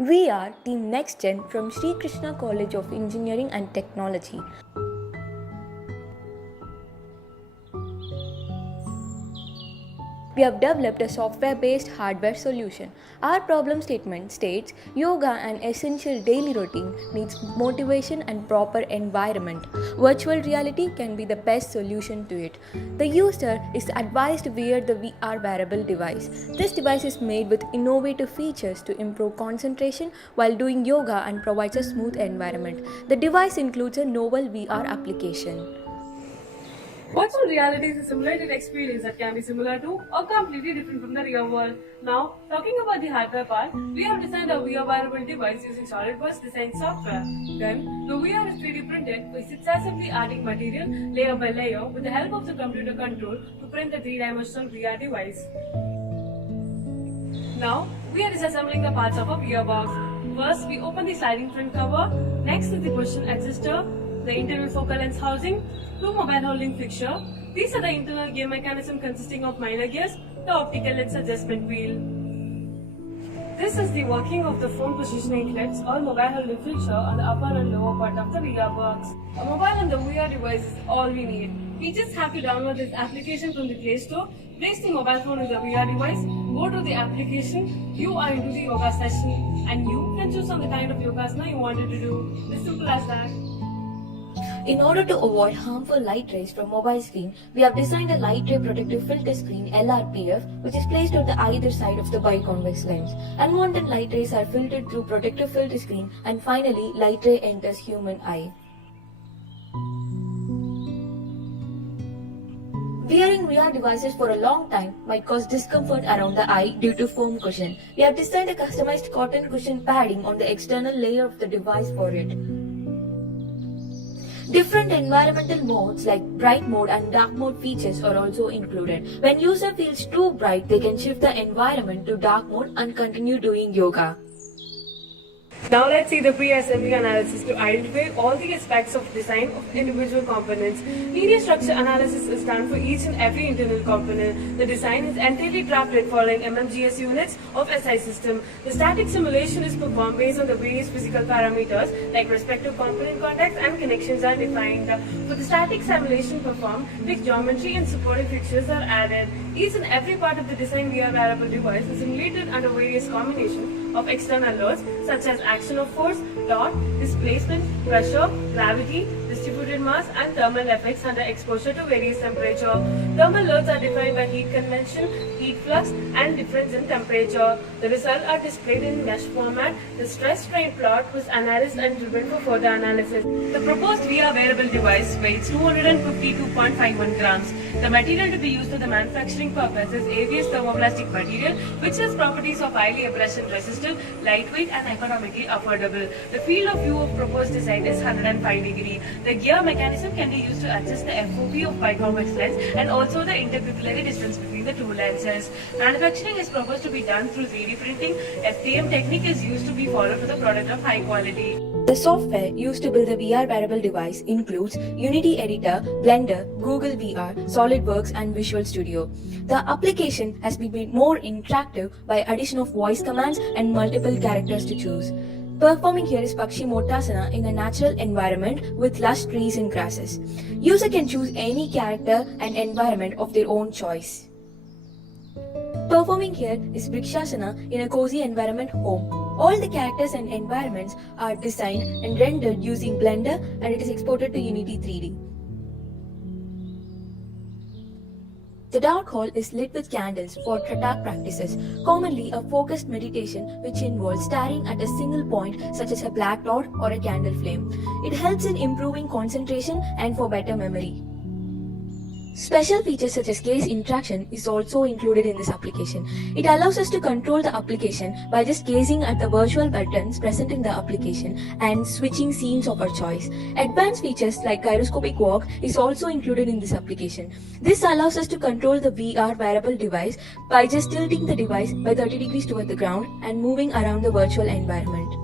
We are Team Next Gen from Sri Krishna College of Engineering and Technology. We have developed a software-based hardware solution. Our problem statement states yoga, an essential daily routine, needs motivation and proper environment. Virtual reality can be the best solution to it. The user is advised to wear the VR wearable device. This device is made with innovative features to improve concentration while doing yoga and provides a smooth environment. The device includes a novel VR application. Virtual reality is a simulated experience that can be similar to or completely different from the real world. Now, talking about the hardware part, we have designed a VR wearable device using SolidWorks design software. Then, the VR is 3D printed by successively adding material layer by layer with the help of the computer control to print the 3-dimensional VR device. Now, we are disassembling the parts of a VR box. First, we open the sliding front cover. Next is the position adjuster, the internal focal lens housing, 2 mobile holding fixture. These are the internal gear mechanism consisting of minor gears, the optical lens adjustment wheel. This is the working of the phone positioning clips or mobile holding fixture on the upper and lower part of the VR box. A mobile and the VR device is all we need. We just have to download this application from the Play Store, place the mobile phone in the VR device, go to the application, you are into the yoga session, and you can choose on the kind of yogasana you wanted to do. It's simple as that. In order to avoid harmful light rays from mobile screen, we have designed a light ray protective filter screen LRPF, which is placed on the either side of the biconvex lens. Unwanted light rays are filtered through protective filter screen, and finally light ray enters human eye. Wearing VR devices for a long time might cause discomfort around the eye due to foam cushion. We have designed a customized cotton cushion padding on the external layer of the device for it. Different environmental modes like bright mode and dark mode features are also included. When user feels too bright, they can shift the environment to dark mode and continue doing yoga. Now let's see the pre-assembly analysis to identify all the aspects of design of individual components. Linear structure analysis is done for each and every internal component. The design is entirely crafted following MMGS units of SI system. The static simulation is performed based on the various physical parameters like respective component contacts and connections are defined. For the static simulation performed, fixed geometry and supporting fixtures are added. Each and every part of the design VR wearable device is simulated under various combinations of external loads such as action of force, torque, displacement, pressure, gravity, distributed mass and thermal effects under exposure to various temperature. Thermal loads are defined by heat convection, heat flux and difference in temperature. The results are displayed in mesh format. The stress strain plot was analyzed and driven for further analysis. The proposed VR wearable device weighs 252.51 grams. The material to be used for the manufacturing purpose is ABS thermoplastic material, which has properties of highly abrasion resistant, lightweight and economically affordable. The field of view of proposed design is 105 degree. The gear mechanism can be used to adjust the FOV of biconvex lens and also the interpupillary distance between the two lenses. Manufacturing is proposed to be done through 3D printing. FDM technique is used to be followed for the product of high quality. The software used to build the VR wearable device includes Unity Editor, Blender, Google VR, SolidWorks and Visual Studio. The application has been made more interactive by addition of voice commands and multiple characters to choose. Performing here is Pakshi Motasana in a natural environment with lush trees and grasses. User can choose any character and environment of their own choice. Performing here is Vrikshasana in a cozy environment home. All the characters and environments are designed and rendered using Blender and it is exported to Unity 3D. The dark hall is lit with candles for Tratak practices, commonly a focused meditation which involves staring at a single point such as a black dot or a candle flame. It helps in improving concentration and for better memory. Special features such as gaze interaction is also included in this application. It allows us to control the application by just gazing at the virtual buttons present in the application and switching scenes of our choice. Advanced features like gyroscopic walk is also included in this application. This allows us to control the VR wearable device by just tilting the device by 30 degrees toward the ground and moving around the virtual environment.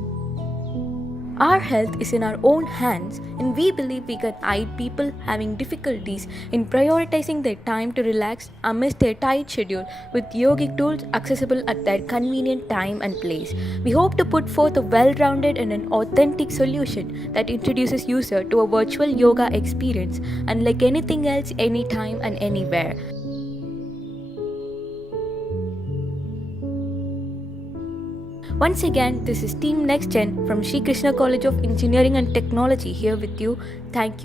Our health is in our own hands, and we believe we can aid people having difficulties in prioritizing their time to relax amidst their tight schedule with yogic tools accessible at their convenient time and place. We hope to put forth a well-rounded and an authentic solution that introduces user to a virtual yoga experience unlike anything else anytime and anywhere. Once again, this is Team Next Gen from Sri Krishna College of Engineering and Technology here with you. Thank you.